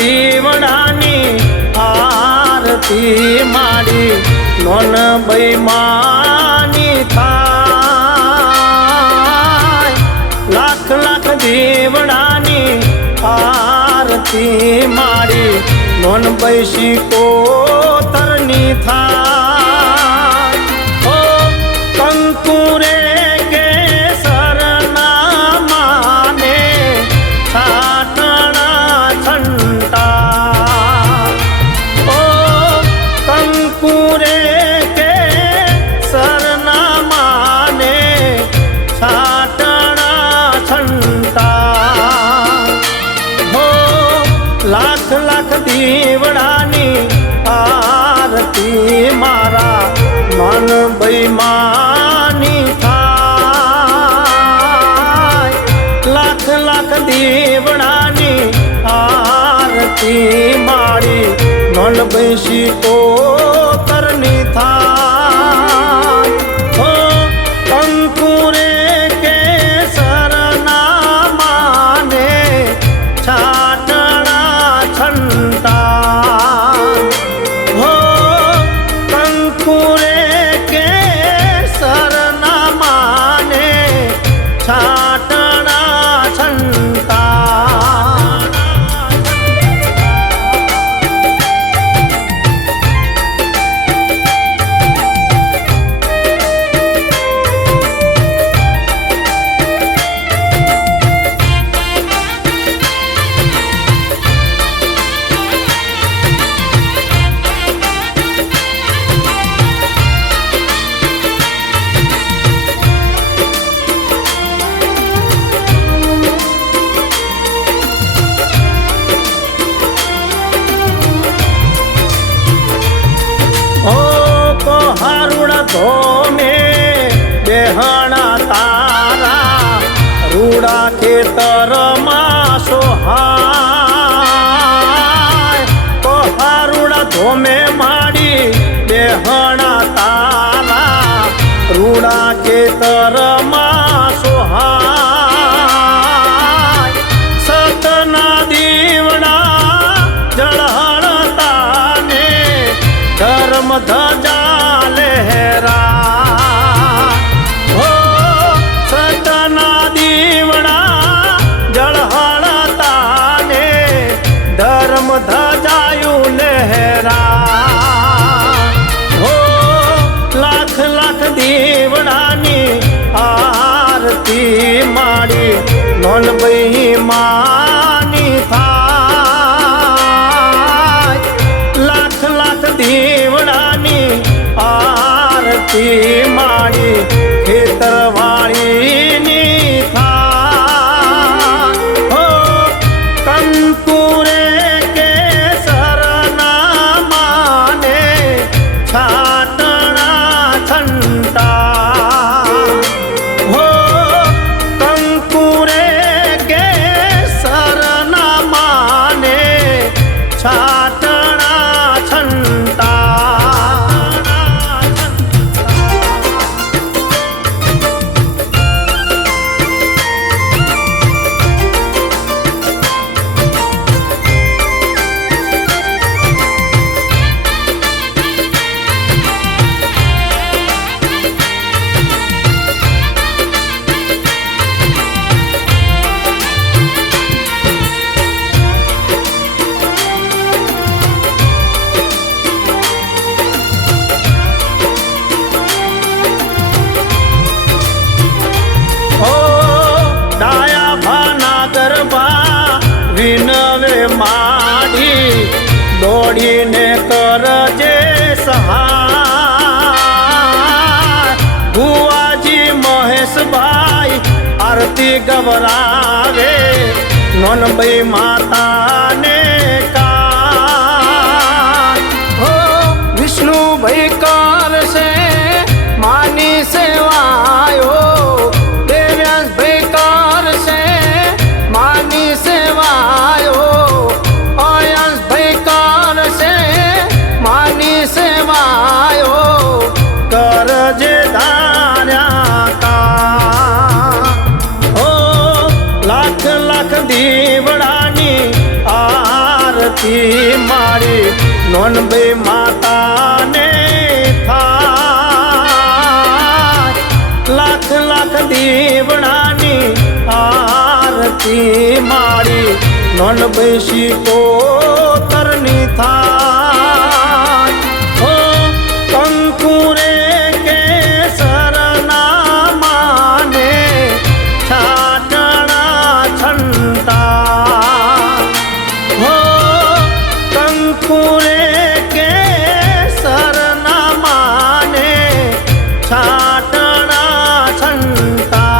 દીવડાની આરતી માડી નોન બૈમાની થાય લાખ લાખ દીવડાની આરતી માડી નોન બૈસી કોતરની થાય ઓ કંકુરે लाख लाख दीवड़ानी आरती मारा मन बेईमानी थाय लाख लाख दीवड़ानी आरती मारी मन बेसी कोतरनी थाय हो कंकुरे धोमे बेहणा तारा रूड़ा खेतर मां सोहाय कोहारूड़ा धोमे माड़ी बेहणा तारा रूड़ा खेतर मां सोहाय सतना दीवड़ा जळहळता ने धर्म ध्वजा लहरा हो सतना दीवड़ा जळहळता ने धर्म ध्वजायु लहरा हो लाख लाख दीवड़ानी आरती माड़ी नोन बेईमानी थाय लाख लाख दीवड़ानी आरती माड़ी खेतरवाड़ी नी थाय हो कंकुरे के सरना माने छाटना छंटा हो कंकुरे के सरना माने छाटना छंटा विनवे माड़ी दौड़ी ने करजे सहाय बुआजी महेश भाई आरती गवरावे नोन बई माता ने का हो विष्णु भाई कार से मानी सेवायो देव्यांश भाई कार से मानी सेवायो अयांश भयकार से मानी सेवायो करजे धार्या का हो लाख लाख दीवड़ानी आरती નોનભાઈ માતાને થાય લાખ લાખ દીવડાની આરતી મારી નોનભાઈ શિકોતરની થાય હો કંકુરે કેસરના માને છાટણા છંટા હો કંકુરે કેસરના માને છાટણા છંટા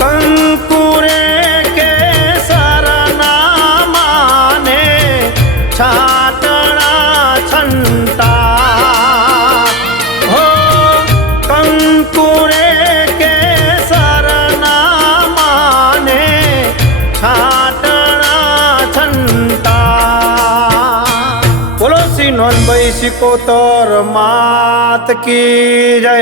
કંકુરે કેસરના માને છાટણા છંટા હો કંકુરે કેસરના માને છાટણા છંટા બોલો શ્રી નોનભાઈ શિકોતર માત કી જય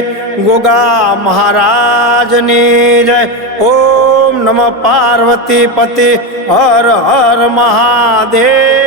ગોગા મહારાજની જય ઓમ નમઃ પાર્વતી પતિ હર હર મહાદેવ